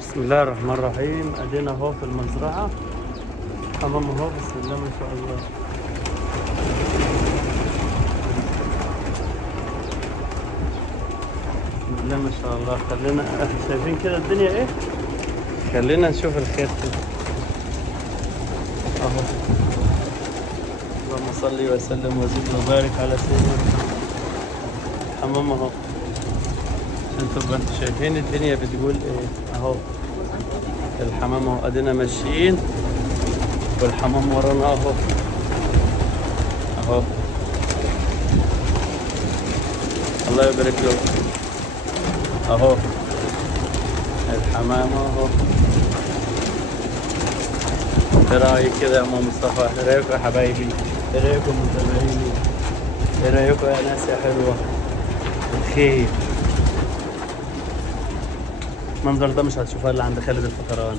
بسم الله الرحمن الرحيم. ادينا اهو في المزرعة، حمام اهو. بسم الله ما شاء الله. بسم الله ما شاء الله. خلينا شايفين كده الدنيا ايه، خلينا نشوف الخير كده اهو. اللهم صل وسلم وزد وبارك على سيدنا الحمام اهو. انتوا شايفين الدنيا بتقول ايه اهو. الحمام اهو، ادينا ماشيين والحمام ورانا اهو اهو. الله يبارك له اهو. الحمام اهو. ايه رايك كده يا ام مصطفى؟ ايه رايكم يا حبايبي؟ ايه رايكم متابعيني؟ ايه رايكم يا ناس يا حلوه؟ الخير المنظر ده مش هتشوفها الا عند خالد الفخراني.